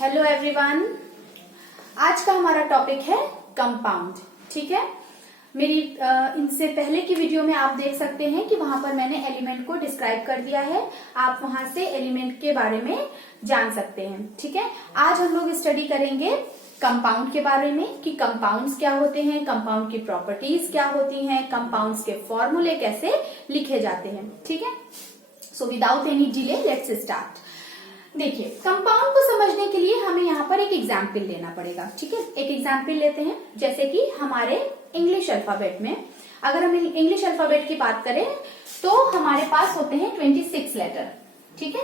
Hello everyone. आज का हमारा टॉपिक है कंपाउंड। ठीक है, मेरी इनसे पहले की वीडियो में आप देख सकते हैं कि वहां पर मैंने एलिमेंट को डिस्क्राइब कर दिया है। आप वहां से एलिमेंट के बारे में जान सकते हैं। ठीक है, आज हम लोग स्टडी करेंगे कंपाउंड के बारे में कि कंपाउंड्स क्या होते हैं, कंपाउंड की प्रॉपर्टीज क्या होती हैं, कंपाउंड्स के फॉर्मूले कैसे लिखे जाते हैं। ठीक है, so without any delay let's start. देखिए, कंपाउंड को समझने के लिए हमें यहाँ पर एक एग्जाम्पल लेना पड़ेगा। ठीक है, एक एग्जाम्पल लेते हैं। जैसे कि हमारे इंग्लिश अल्फाबेट में, अगर हम इंग्लिश अल्फाबेट की बात करें तो हमारे पास होते हैं 26 लेटर। ठीक है,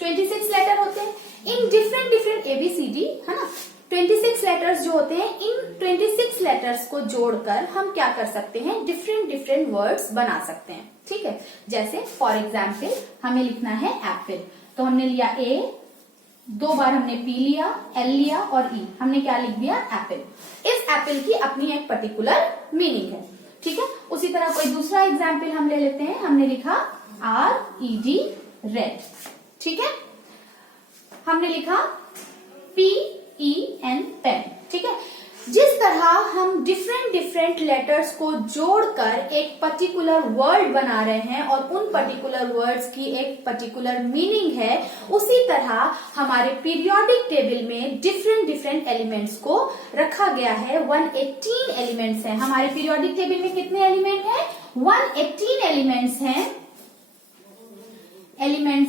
26 लेटर होते हैं इन डिफरेंट डिफरेंट एबीसीडी, है ना। 26 लेटर्स जो होते हैं, इन 26 लेटर्स को जोड़कर हम क्या कर सकते हैं, डिफरेंट डिफरेंट वर्ड्स बना सकते हैं। ठीक है, जैसे फॉर एग्जाम्पल हमें लिखना है एप्पल, तो हमने लिया ए, 2 बार हमने पी लिया, एल लिया और ई, हमने क्या लिख दिया, एप्पल। इस एप्पल की अपनी एक पर्टिकुलर मीनिंग है। ठीक है, उसी तरह कोई दूसरा एग्जाम्पल हम ले लेते हैं। हमने लिखा RED रेड। ठीक है, हमने लिखा PEN पेन। ठीक है, जिस तरह हम डिफरेंट डिफरेंट लेटर्स को जोड़कर एक पर्टिकुलर वर्ड बना रहे हैं और उन पर्टिकुलर वर्ड्स की एक पर्टिकुलर मीनिंग है, उसी तरह हमारे पीरियोडिक टेबल में डिफरेंट डिफरेंट एलिमेंट्स को रखा गया है। 118 एलिमेंट्स हैं हमारे पीरियोडिक टेबल में। कितने एलिमेंट हैं? 118 एलिमेंट्स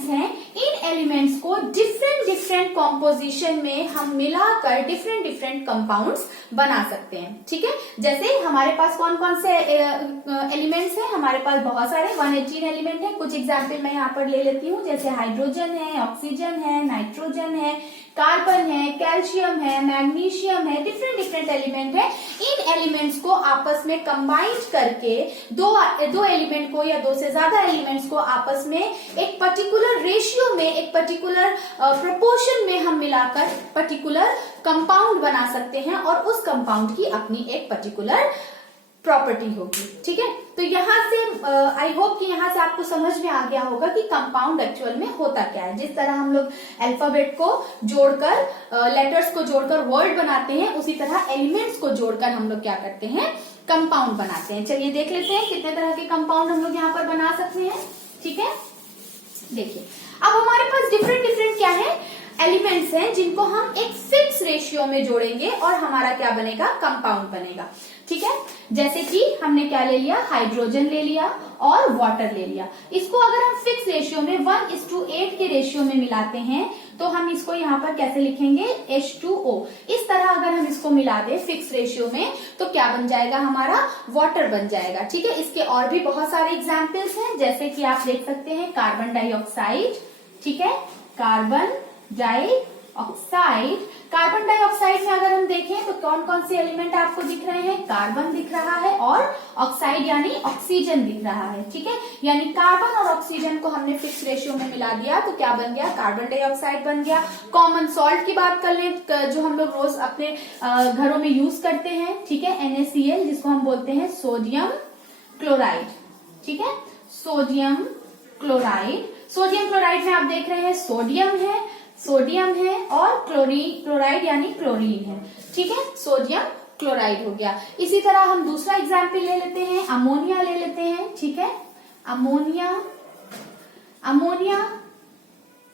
हैं। इन एलिमेंट्स को डिफरेंट डिफरेंट कॉम्पोजिशन में हम मिलाकर डिफरेंट डिफरेंट कंपाउंड्स बना सकते हैं। ठीक है, जैसे हमारे पास कौन कौन से एलिमेंट्स हैं? हमारे पास बहुत सारे 118 एलिमेंट हैं। कुछ एग्जाम्पल मैं यहाँ पर ले लेती हूँ, जैसे हाइड्रोजन है, ऑक्सीजन है, नाइट्रोजन है, कार्बन है, कैल्शियम है, मैग्नीशियम है, डिफरेंट डिफरेंट एलिमेंट है। इन एलिमेंट्स को आपस में कंबाइन करके दो एलिमेंट को या 2 से ज्यादा एलिमेंट्स को आपस में एक पर्टिकुलर रेशियो में, एक पर्टिकुलर प्रोपोर्शन में हम मिलाकर पर्टिकुलर कंपाउंड बना सकते हैं और उस कंपाउंड की अपनी एक पर्टिकुलर प्रॉपर्टी होगी। ठीक है, तो यहाँ से आई होप कि यहाँ से आपको समझ में आ गया होगा कि कंपाउंड एक्चुअल में होता क्या है। जिस तरह हम लोग अल्फाबेट को जोड़कर, लेटर्स को जोड़कर वर्ड बनाते हैं, उसी तरह एलिमेंट्स को जोड़कर हम लोग क्या करते हैं, कंपाउंड बनाते हैं। चलिए देख लेते हैं कितने तरह के कंपाउंड हम लोग यहाँ पर बना सकते हैं। ठीक है, देखिए, अब हमारे पास डिफरेंट डिफरेंट क्या है, एलिमेंट्स हैं जिनको हम एक फिक्स रेशियो में जोड़ेंगे और हमारा क्या बनेगा, कंपाउंड बनेगा। ठीक है, जैसे कि हमने क्या ले लिया, हाइड्रोजन ले लिया और वाटर ले लिया। इसको अगर हम फिक्स रेशियो में 1:8 के रेशियो में मिलाते हैं तो हम इसको यहाँ पर कैसे लिखेंगे, H2O। इस तरह अगर हम इसको मिला दें फिक्स रेशियो में तो क्या बन जाएगा, हमारा वाटर बन जाएगा। ठीक है, इसके और भी बहुत सारे एग्जाम्पल्स हैं, जैसे कि आप देख सकते हैं कार्बन डाइऑक्साइड। ठीक है, कार्बन डाइऑक्साइड। कार्बन डाइऑक्साइड में अगर हम देखें तो कौन कौन से एलिमेंट आपको दिख रहे हैं, कार्बन दिख रहा है और ऑक्साइड यानी ऑक्सीजन दिख रहा है। ठीक है, यानी कार्बन और ऑक्सीजन को हमने फिक्स रेशियो में मिला दिया तो क्या बन गया, कार्बन डाइऑक्साइड बन गया। कॉमन सॉल्ट की बात कर लें, जो हम लोग रोज अपने घरों में यूज करते हैं, ठीक है, NaCl, जिसको हम बोलते हैं सोडियम क्लोराइड। ठीक है, सोडियम क्लोराइड। सोडियम क्लोराइड में आप देख रहे हैं सोडियम है और क्लोराइड यानी क्लोरीन है। ठीक है, सोडियम क्लोराइड हो गया। इसी तरह हम दूसरा एग्जाम्पल ले लेते हैं, अमोनिया ले लेते हैं। ठीक है, अमोनिया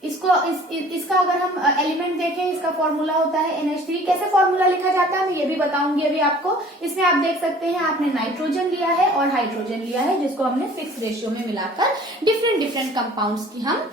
इसका अगर हम एलिमेंट देखें, इसका फॉर्मूला होता है NH3। कैसे फॉर्मूला लिखा जाता है मैं ये भी बताऊंगी अभी आपको। इसमें आप देख सकते हैं, आपने नाइट्रोजन लिया है और हाइड्रोजन लिया है, जिसको हमने फिक्स रेशियो में मिलाकर डिफरेंट डिफरेंट कंपाउंड्स की हम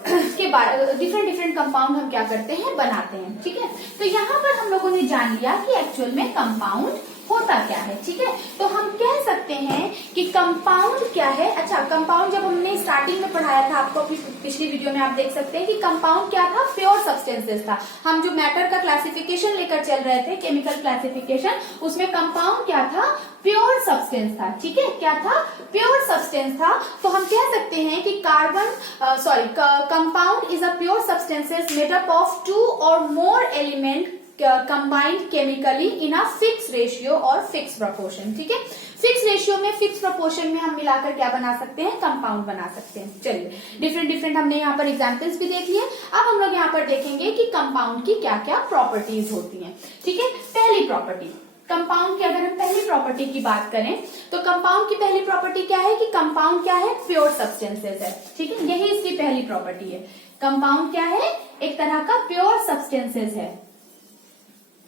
डिफरेंट डिफरेंट कंपाउंड हम क्या करते हैं, बनाते हैं। ठीक है, तो यहाँ पर हम लोगों ने जान लिया कि एक्चुअल में कंपाउंड होता क्या है। ठीक है, तो हम कह सकते हैं कि कंपाउंड क्या है। अच्छा, कंपाउंड जब हमने स्टार्टिंग में पढ़ाया था आपको, पिछली वीडियो में आप देख सकते हैं कि कंपाउंड क्या था, प्योर सब्सटेंसेस था। हम जो मैटर का क्लासिफिकेशन लेकर चल रहे थे, केमिकल क्लासिफिकेशन, उसमें कंपाउंड क्या था, प्योर सब्सटेंस था। ठीक है, क्या था, प्योर सब्सटेंस था। तो हम कह सकते हैं कि compound is a pure substances made up of 2 or more element combined chemically in a fixed ratio or fixed proportion. ठीक है, फिक्स रेशियो में, फिक्स प्रोपोर्शन में हम मिलाकर क्या बना सकते हैं, कंपाउंड बना सकते हैं। चलिए डिफरेंट डिफरेंट हमने यहाँ पर एग्जाम्पल्स भी देख लिए। अब हम लोग यहाँ पर देखेंगे कि कंपाउंड की क्या क्या प्रॉपर्टीज होती हैं। ठीक है, पहली प्रॉपर्टी कंपाउंड की, अगर हम पहली प्रॉपर्टी की बात करें तो कंपाउंड की पहली प्रॉपर्टी क्या है कि कंपाउंड क्या है, प्योर सब्सटेंसेस है। ठीक है, यही इसकी पहली प्रॉपर्टी है। कंपाउंड क्या है, एक तरह का प्योर सब्सटेंसेस है,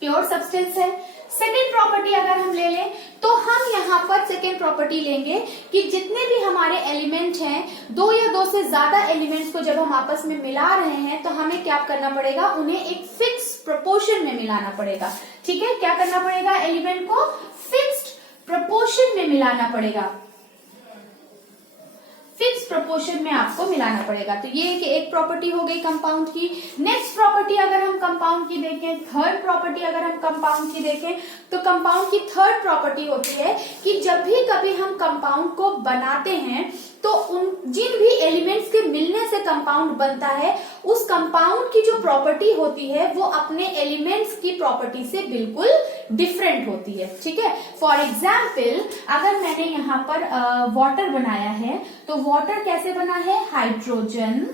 प्योर सब्सटेंस है। सेकेंड प्रॉपर्टी अगर हम ले लें तो हम यहाँ पर सेकेंड प्रॉपर्टी लेंगे कि जितने भी हमारे एलिमेंट हैं, दो या दो से ज्यादा एलिमेंट्स को जब हम आपस में मिला रहे हैं तो हमें क्या करना पड़ेगा, उन्हें एक फिक्स प्रोपोर्शन में मिलाना पड़ेगा। ठीक है, क्या करना पड़ेगा, एलिमेंट को फिक्स्ड प्रोपोर्शन में मिलाना पड़ेगा, फिक्स प्रोपोर्शन में आपको मिलाना पड़ेगा। तो ये एक प्रॉपर्टी हो गई कंपाउंड की। नेक्स्ट प्रॉपर्टी अगर हम कंपाउंड की देखें, थर्ड प्रॉपर्टी अगर हम कंपाउंड की देखें तो कंपाउंड की थर्ड प्रॉपर्टी होती है कि जब भी कभी हम कंपाउंड को बनाते हैं तो उन जिन भी एलिमेंट्स के मिलने से कंपाउंड बनता है, उस कंपाउंड की जो प्रॉपर्टी होती है वो अपने एलिमेंट्स की प्रॉपर्टी से बिल्कुल डिफरेंट होती है। ठीक है, फॉर एग्जाम्पल अगर मैंने यहाँ पर वाटर बनाया है तो वाटर कैसे बना है, हाइड्रोजन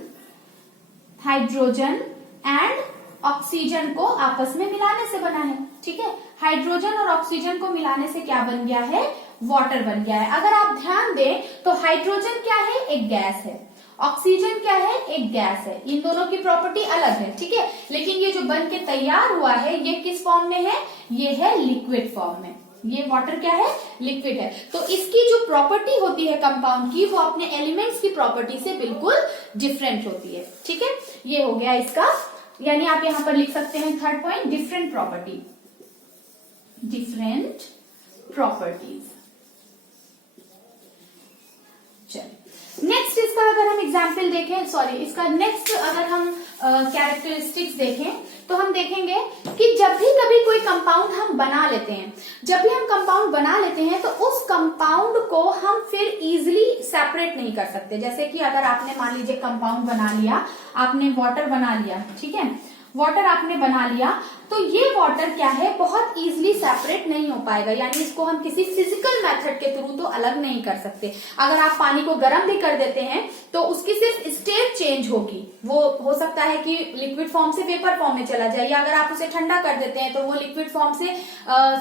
एंड ऑक्सीजन को आपस में मिलाने से बना है। ठीक है, हाइड्रोजन और ऑक्सीजन को मिलाने से क्या बन गया है, वाटर बन गया है। अगर आप ध्यान दें तो हाइड्रोजन क्या है, एक गैस है, ऑक्सीजन क्या है, एक गैस है। इन दोनों की प्रॉपर्टी अलग है। ठीक है, लेकिन ये जो बन के तैयार हुआ है ये किस फॉर्म में है, ये है लिक्विड फॉर्म में। ये वाटर क्या है, लिक्विड है। तो इसकी जो प्रॉपर्टी होती है कंपाउंड की, वो अपने एलिमेंट्स की प्रॉपर्टी से बिल्कुल डिफरेंट होती है। ठीक है, ये हो गया इसका, यानी आप यहां पर लिख सकते हैं third point, different property, different properties. चलिए नेक्स्ट इसका अगर हम एग्जाम्पल देखें, सॉरी इसका नेक्स्ट अगर हम कैरेक्टरिस्टिक्स देखें तो हम देखेंगे कि जब भी कभी कोई कंपाउंड हम बना लेते हैं, जब भी हम कंपाउंड बना लेते हैं तो उस कंपाउंड को हम फिर इजीली सेपरेट नहीं कर सकते। जैसे कि अगर आपने मान लीजिए कंपाउंड बना लिया, आपने वाटर बना लिया, ठीक है, वाटर आपने बना लिया, तो ये वाटर क्या है, बहुत इजीली सेपरेट नहीं हो पाएगा, यानी इसको हम किसी फिजिकल मेथड के थ्रू तो अलग नहीं कर सकते। अगर आप पानी को गर्म भी कर देते हैं तो उसकी सिर्फ स्टेट चेंज होगी, वो हो सकता है कि लिक्विड फॉर्म से वेपर फॉर्म में चला जाए, या अगर आप उसे ठंडा कर देते हैं तो वो लिक्विड फॉर्म से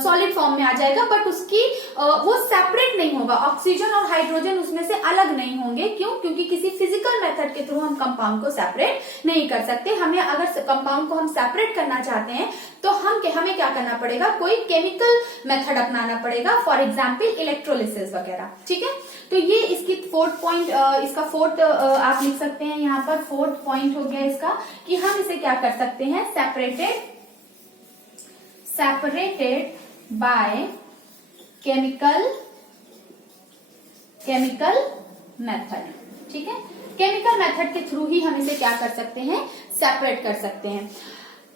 सॉलिड फॉर्म में आ जाएगा, बट उसकी वो सेपरेट नहीं होगा। ऑक्सीजन और हाइड्रोजन उसमें से अलग नहीं होंगे। क्यों? क्योंकि किसी फिजिकल मेथड के थ्रू हम कंपाउंड को सेपरेट नहीं कर सकते। हमें अगर कंपाउंड को हम सेपरेट करना चाहते हैं तो हमें क्या करना पड़ेगा, कोई केमिकल मेथड अपनाना पड़ेगा, फॉर एग्जाम्पल इलेक्ट्रोलिसिस वगैरह। ठीक है, तो ये इसकी फोर्थ पॉइंट, इसका फोर्थ आप लिख सकते हैं यहाँ पर, फोर्थ पॉइंट हो गया इसका कि हम इसे क्या कर सकते हैं, सेपरेटेड बाय केमिकल मेथड। ठीक है, केमिकल मेथड के थ्रू ही हम इसे क्या कर सकते हैं, सेपरेट कर सकते हैं।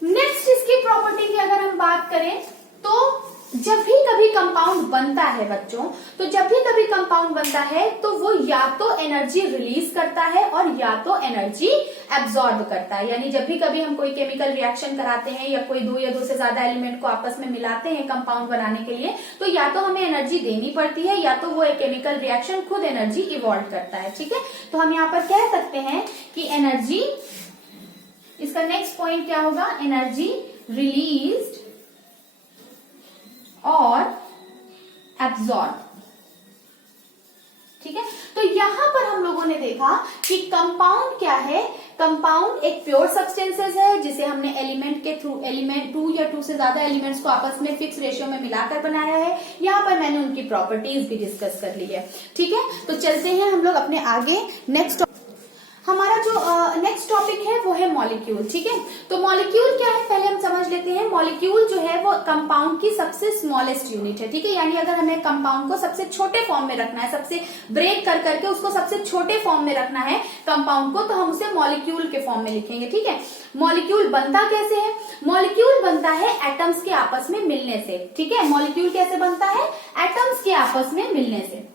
नेक्स्ट इसकी प्रॉपर्टी की अगर हम बात करें तो जब भी कभी कंपाउंड बनता है बच्चों, तो जब भी कभी कंपाउंड बनता है तो वो या तो एनर्जी रिलीज करता है और या तो एनर्जी एब्जॉर्ब करता है। यानी जब भी कभी हम कोई केमिकल रिएक्शन कराते हैं या कोई दो या दो से ज्यादा एलिमेंट को आपस में मिलाते हैं कंपाउंड बनाने के लिए, तो या तो हमें एनर्जी देनी पड़ती है या तो वो एक केमिकल रिएक्शन खुद एनर्जी इवॉल्व करता है। ठीक है, तो हम यहाँ पर कह सकते हैं कि एनर्जी, इसका नेक्स्ट पॉइंट क्या होगा, एनर्जी रिलीज्ड और एब्जॉर्ब। ठीक है, तो यहां पर हम लोगों ने देखा कि कंपाउंड क्या है, कंपाउंड एक प्योर सब्सटेंसेस है जिसे हमने एलिमेंट के थ्रू, एलिमेंट टू या टू से ज्यादा एलिमेंट्स को आपस में फिक्स रेशियो में मिलाकर बनाया है। यहाँ पर मैंने उनकी प्रॉपर्टीज भी डिस्कस कर ली है। ठीक है, तो चलते हैं हम लोग अपने आगे। नेक्स्ट हमारा जो नेक्स्ट टॉपिक है वो है मॉलिक्यूल। ठीक है, तो मॉलिक्यूल क्या है पहले हम समझ लेते हैं। मॉलिक्यूल जो है वो कंपाउंड की सबसे स्मॉलेस्ट यूनिट है। ठीक है, यानी अगर हमें कंपाउंड को सबसे छोटे फॉर्म में रखना है, सबसे ब्रेक कर करके उसको सबसे छोटे फॉर्म में रखना है कंपाउंड को, तो हम उसे मॉलिक्यूल के फॉर्म में लिखेंगे। ठीक है, मॉलिक्यूल बनता कैसे है, मॉलिक्यूल बनता है एटम्स के आपस में मिलने से। ठीक है, मॉलिक्यूल कैसे बनता है, एटम्स के आपस में मिलने से।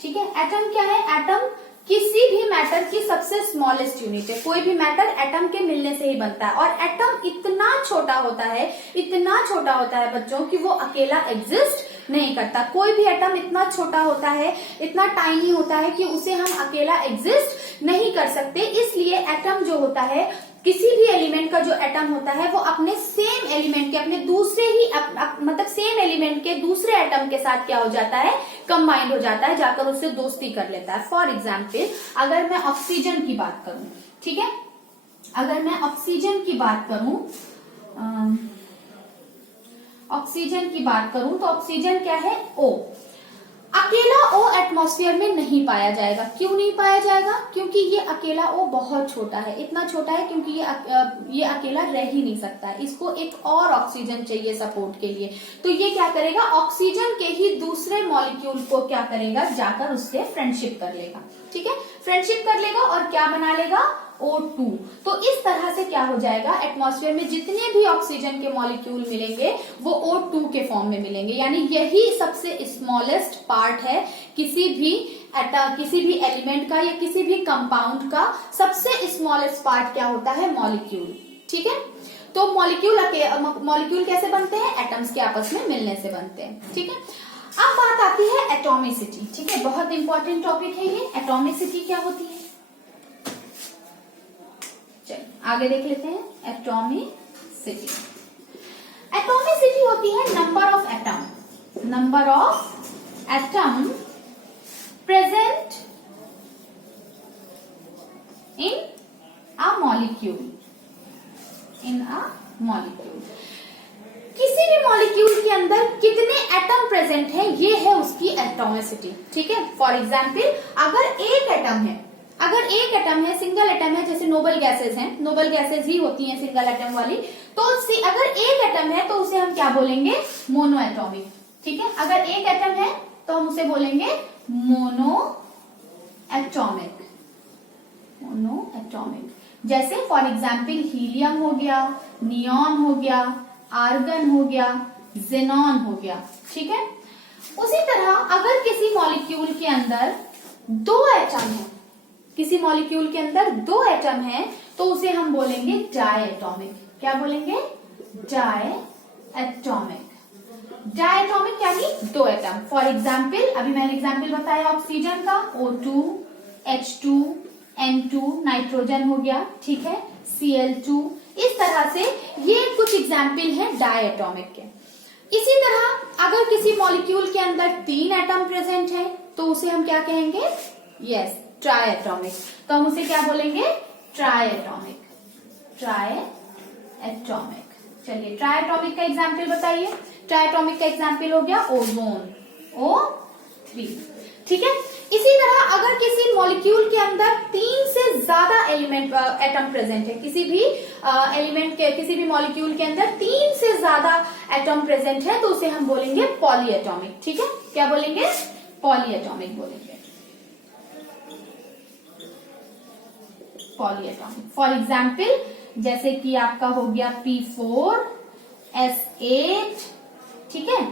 ठीक है, एटम क्या है, एटम किसी भी मैटर की सबसे स्मॉलेस्ट यूनिट है। कोई भी मैटर एटम के मिलने से ही बनता है, और एटम इतना छोटा होता है, इतना छोटा होता है बच्चों कि वो अकेला एग्जिस्ट नहीं करता। कोई भी एटम इतना छोटा होता है, इतना टाइनी होता है कि उसे हम अकेला एग्जिस्ट नहीं कर सकते। इसलिए एटम जो होता है, किसी भी एलिमेंट का जो एटम होता है, वो अपने सेम एलिमेंट के, अपने दूसरे ही मतलब सेम एलिमेंट के दूसरे एटम के साथ क्या हो जाता है, कंबाइंड हो जाता है, जाकर उससे दोस्ती कर लेता है। फॉर एग्जाम्पल, अगर मैं ऑक्सीजन की बात करूं, ठीक है, अगर मैं ऑक्सीजन की बात करूं, ऑक्सीजन की बात करूं तो ऑक्सीजन क्या है, O। अकेला O एटमॉस्फेयर में नहीं पाया जाएगा। क्यों नहीं पाया जाएगा? क्योंकि ये अकेला O बहुत छोटा है, इतना छोटा है क्योंकि ये अकेला रह ही नहीं सकता है, इसको एक और ऑक्सीजन चाहिए सपोर्ट के लिए। तो ये क्या करेगा, ऑक्सीजन के ही दूसरे मॉलिक्यूल को क्या करेगा, जाकर उससे फ्रेंडशिप कर लेगा। ठीक है, फ्रेंडशिप कर लेगा और क्या बना लेगा, O2। तो इस तरह से क्या हो जाएगा, एटमॉस्फेयर में जितने भी ऑक्सीजन के मॉलिक्यूल मिलेंगे वो O2 के फॉर्म में मिलेंगे। यानी यही सबसे स्मॉलेस्ट पार्ट है किसी भी एलिमेंट का या किसी भी कंपाउंड का। सबसे स्मॉलेस्ट पार्ट क्या होता है, मॉलिक्यूल। ठीक है, तो मॉलिक्यूल कैसे बनते हैं, एटम्स के आपस में मिलने से बनते हैं। ठीक है, अब बात आती है एटॉमिसिटी। ठीक है, बहुत इंपॉर्टेंट टॉपिक है ये। एटॉमिसिटी क्या होती है, आगे देख लेते हैं। एटॉमिसिटी, एटॉमिसिटी होती है number of atom, number of atom present in a molecule, in a molecule. किसी भी मॉलिक्यूल के अंदर कितने एटम प्रेजेंट है, ये है उसकी एटॉमिसिटी। ठीक है, फॉर एग्जाम्पल, अगर एक एटम है, सिंगल एटम है, जैसे नोबल गैसेस हैं, नोबल गैसेस ही होती हैं सिंगल एटम वाली, तो अगर एक एटम है तो उसे हम क्या बोलेंगे, मोनो एटॉमिक। ठीक है, अगर एक एटम है तो हम उसे बोलेंगे मोनो एटॉमिक, मोनो एटॉमिक। जैसे फॉर एग्जाम्पल हीलियम हो गया, नियॉन हो गया, आर्गन हो गया, जेनॉन हो गया। ठीक है, उसी तरह अगर किसी मॉलिक्यूल के अंदर दो एटम है, किसी मॉलिक्यूल के अंदर दो एटम है, तो उसे हम बोलेंगे डाई एटॉमिक। क्या बोलेंगे, डाई एटॉमिक। डाई एटॉमिक यानी दो एटम। फॉर एग्जाम्पल, अभी मैंने एग्जाम्पल बताया ऑक्सीजन का, O2, H2, N2, नाइट्रोजन हो गया। ठीक है, Cl2। इस तरह से ये कुछ एग्जाम्पल है डाई एटॉमिक के। इसी तरह अगर किसी मॉलिक्यूल के अंदर तीन एटम प्रेजेंट है तो उसे हम क्या कहेंगे, यस, ट्राई एटॉमिक। तो हम उसे क्या बोलेंगे, ट्राई एटॉमिक, ट्राई एटॉमिक। चलिए, ट्राई एटॉमिक का एग्जाम्पल बताइए। ट्राई एटॉमिक का एग्जाम्पल हो गया ओजोन, O3। ठीक है, इसी तरह अगर किसी मॉलिक्यूल के अंदर तीन से ज्यादा एटम प्रेजेंट है, किसी भी मॉलिक्यूल के अंदर तीन से ज्यादा एटम प्रेजेंट है, तो उसे हम बोलेंगे पॉली एटॉमिक। ठीक है, क्या बोलेंगे, पॉली एटॉमिक बोलेंगे, पॉली एटॉमिक। फॉर एग्जाम्पल, जैसे कि आपका हो गया P4S8। ठीक है,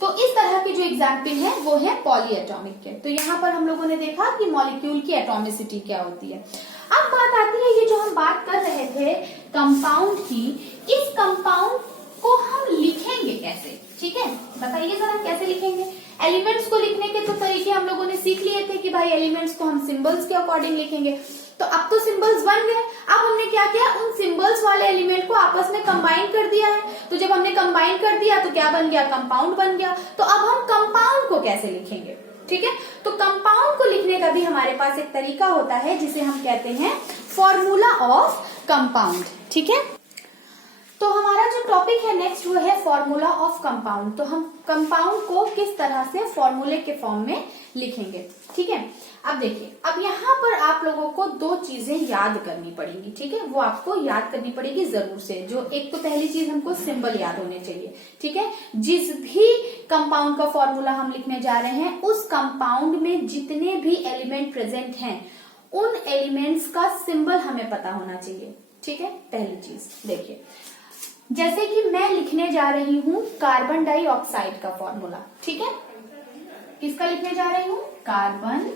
तो इस तरह के जो एग्जाम्पल है वो है पॉली एटॉमिक के। तो यहाँ पर हम लोगों ने देखा कि मॉलिक्यूल की एटॉमिसिटी क्या होती है। अब बात आती है, ये जो हम बात कर रहे थे कंपाउंड की, इस कंपाउंड को हम लिखेंगे कैसे। ठीक है, बताइए जरा कैसे लिखेंगे। एलिमेंट्स को लिखने के तो तरीके हम लोगों ने सीख लिए थे कि भाई एलिमेंट्स को हम सिंबल्स के अकॉर्डिंग लिखेंगे। तो अब तो सिंबल्स बन गए, अब हमने क्या किया, उन सिंबल्स वाले एलिमेंट को आपस में कंबाइन कर दिया है। तो जब हमने कंबाइन कर दिया तो क्या बन गया, कंपाउंड बन गया। तो अब हम कंपाउंड को कैसे लिखेंगे। ठीक है, तो कंपाउंड को लिखने का भी हमारे पास एक तरीका होता है जिसे हम कहते हैं फॉर्मूला ऑफ कंपाउंड। ठीक है, तो हमारा जो टॉपिक है नेक्स्ट वो है फॉर्मूला ऑफ कंपाउंड। तो हम कंपाउंड को किस तरह से फॉर्मूले के फॉर्म में लिखेंगे। ठीक है, अब देखिए, अब यहाँ पर आप लोगों को दो चीजें याद करनी पड़ेंगी। ठीक है, वो आपको याद करनी पड़ेगी जरूर से। जो एक तो पहली चीज हमको सिंबल याद होने चाहिए। ठीक है, जिस भी कंपाउंड का फॉर्मूला हम लिखने जा रहे हैं, उस कंपाउंड में जितने भी एलिमेंट प्रेजेंट हैं, उन एलिमेंट्स का सिंबल हमें पता होना चाहिए। ठीक है, पहली चीज देखिए, जैसे कि मैं लिखने जा रही हूं कार्बन डाइऑक्साइड का फॉर्मूला। ठीक है, किसका लिखने जा रही हूं, कार्बन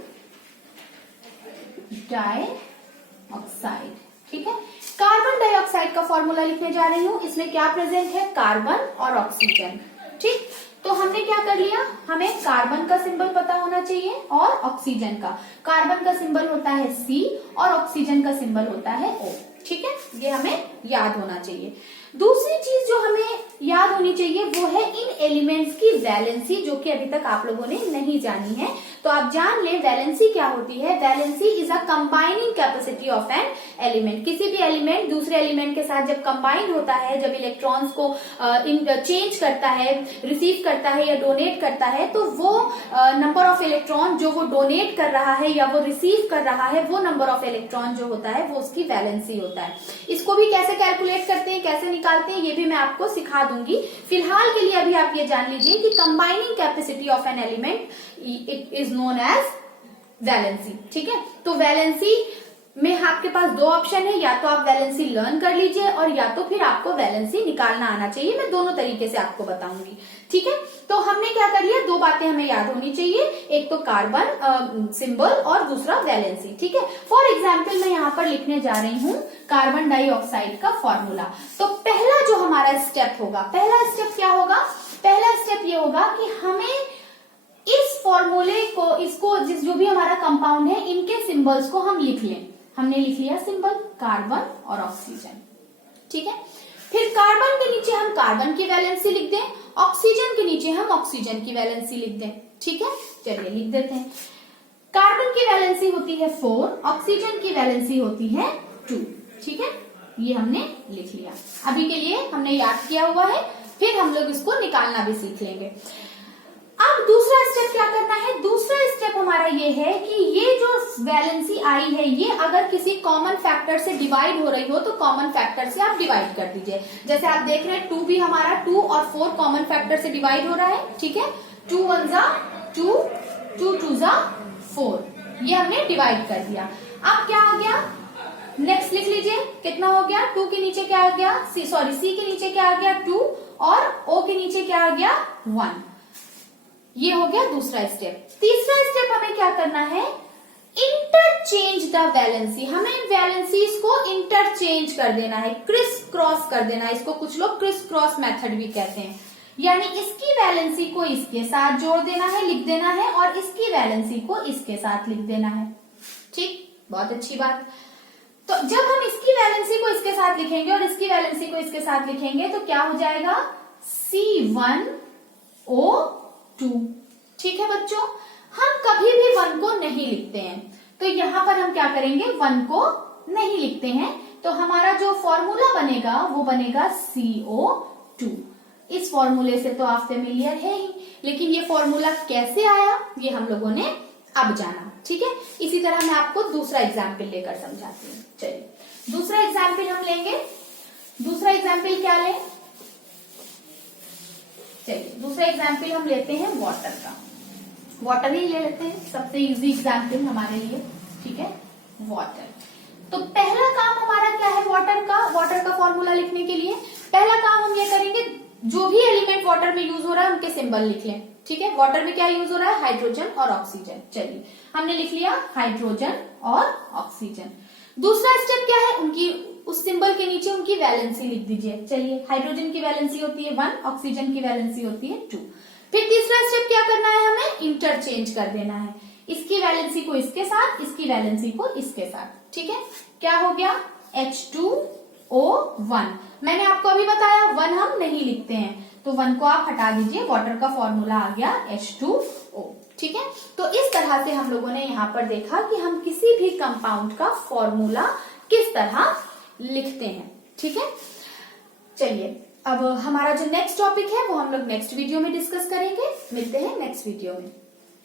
डाइऑक्साइड। ठीक है, कार्बन डाइऑक्साइड का फॉर्मूला लिखने जा रही हूं। इसमें क्या प्रेजेंट है, कार्बन और ऑक्सीजन। ठीक, तो हमने क्या कर लिया, हमें कार्बन का सिंबल पता होना चाहिए और ऑक्सीजन का। कार्बन का सिंबल होता है C और ऑक्सीजन का सिंबल होता है O। ठीक है, ये हमें याद होना चाहिए। दूसरी चीज जो हमें याद होनी चाहिए वो है इन एलिमेंट्स की वैलेंसी, जो कि अभी तक आप लोगों ने नहीं जानी है। तो आप जान लें वैलेंसी क्या होती है। Valency is a combining capacity of an element. किसी भी एलिमेंट दूसरे एलिमेंट के साथ जब कंबाइन होता है, जब इलेक्ट्रॉन्स को चेंज करता है, रिसीव करता है या डोनेट करता है, तो वो नंबर ऑफ इलेक्ट्रॉन जो वो डोनेट कर रहा है या वो रिसीव कर रहा है, वो नंबर ऑफ इलेक्ट्रॉन जो होता है वो उसकी वैलेंसी होता है। इसको भी कैसे कैलकुलेट करते हैं, कैसे निकालते हैं, ये भी मैं आपको सिखा दूंगी। फिलहाल के लिए अभी आप ये जान लीजिए कि combining capacity of an element it is known as valency. ठीक है, तो वैलेंसी में आपके पास दो ऑप्शन है, या तो आप वैलेंसी लर्न कर लीजिए और या तो फिर आपको वैलेंसी निकालना आना चाहिए। मैं दोनों तरीके से आपको बताऊंगी। ठीक है, तो हमने क्या कर लिया, दो बातें हमें याद होनी चाहिए, एक तो कार्बन सिंबल और दूसरा वैलेंसी। ठीक है, फॉर एग्जाम्पल मैं यहाँ पर लिखने जा रही हूँ कार्बन डाइऑक्साइड का फॉर्मूला। तो पहला जो हमारा स्टेप होगा, पहला स्टेप क्या होगा, पहला स्टेप ये होगा कि हमें इस फॉर्मूले को, इसको जो भी हमारा कंपाउंड है, इनके सिंबल्स को हम लिख लें। हमने लिख लिया सिंबल कार्बन और ऑक्सीजन। ठीक है, फिर कार्बन के नीचे हम कार्बन की वैलेंसी लिख दें, ऑक्सीजन के नीचे हम ऑक्सीजन की वैलेंसी लिख दें। ठीक है, चलिए लिख देते हैं। कार्बन की वैलेंसी होती है 4, ऑक्सीजन की वैलेंसी होती है 2। ठीक है, ये हमने लिख लिया। अभी के लिए हमने याद किया हुआ है, फिर हम लोग इसको निकालना भी सीख लेंगे। अब दूसरा स्टेप क्या करना है, दूसरा स्टेप हमारा ये है कि ये जो वैलेंसी आई है, ये अगर किसी कॉमन फैक्टर से डिवाइड हो रही हो तो कॉमन फैक्टर से आप डिवाइड कर दीजिए। जैसे आप देख रहे हैं 2 भी हमारा 2 और 4 कॉमन फैक्टर से डिवाइड हो रहा है। ठीक है, 2 1 जा 2, 2 2 जा 4, ये हमने डिवाइड कर दिया। अब क्या आ गया, नेक्स्ट लिख लीजिए, कितना हो गया, 2 के नीचे क्या आ गया, सी के नीचे क्या आ गया 2 और O के नीचे क्या आ गया 1। ये हो गया दूसरा स्टेप। तीसरा स्टेप हमें क्या करना है, इंटरचेंज द वैलेंसी। हमें वैलेंसीज को इंटरचेंज कर देना है, क्रिस क्रॉस कर देना है। इसको कुछ लोग क्रिस क्रॉस मेथड भी कहते हैं, यानी इसकी वैलेंसी को इसके साथ जोड़ देना है, लिख देना है, और इसकी वैलेंसी को इसके साथ लिख देना है। ठीक, बहुत अच्छी बात। तो जब हम इसकी वैलेंसी को इसके साथ लिखेंगे और इसकी वैलेंसी को इसके साथ लिखेंगे तो क्या हो जाएगा, C1O2। ठीक है बच्चों, हम कभी भी 1 को नहीं लिखते हैं, तो यहां पर हम क्या करेंगे, 1 को नहीं लिखते हैं, तो हमारा जो फॉर्मूला बनेगा वो बनेगा CO2। इस फॉर्मूले से तो आप फेमिलियर है ही, लेकिन ये फॉर्मूला कैसे आया ये हम लोगों ने अब जाना। ठीक है, इसी तरह मैं आपको दूसरा एग्जाम्पल लेकर समझाती हूँ। चलिए दूसरा एग्जाम्पल हम लेंगे। दूसरा एग्जाम्पल क्या लें, चलिए दूसरा एग्जाम्पल हम लेते हैं वाटर का। वाटर ही ले लेते हैं, सबसे इजी एग्जाम्पल हमारे लिए। ठीक है, वाटर। तो पहला काम हमारा क्या है, वाटर का फॉर्मूला लिखने के लिए पहला काम हम ये करेंगे, जो भी एलिमेंट वाटर में यूज हो रहा है उनके सिंबल लिख लें। ठीक है, वाटर में क्या यूज हो रहा है, हाइड्रोजन और ऑक्सीजन। चलिए हमने लिख लिया हाइड्रोजन और ऑक्सीजन। दूसरा स्टेप क्या है, उनकी उस सिंबल के नीचे उनकी वैलेंसी लिख दीजिए। चलिए हाइड्रोजन की वैलेंसी होती है 1, ऑक्सीजन की वैलेंसी होती है 2। फिर तीसरा स्टेप क्या करना है, हमें इंटरचेंज कर देना है, इसकी वैलेंसी को इसके साथ, इसकी वैलेंसी को इसके साथ। ठीक है, क्या हो गया, H2O1। मैंने आपको अभी बताया 1 हम नहीं लिखते हैं, तो 1 को आप हटा दीजिए, वाटर का फॉर्मूला आ गया H2O। ठीक है, तो इस तरह से हम लोगों ने यहाँ पर देखा कि हम किसी भी कंपाउंड का फॉर्मूला किस तरह लिखते हैं। ठीक है, चलिए अब हमारा जो नेक्स्ट टॉपिक है वो हम लोग नेक्स्ट वीडियो में डिस्कस करेंगे। मिलते हैं नेक्स्ट वीडियो में।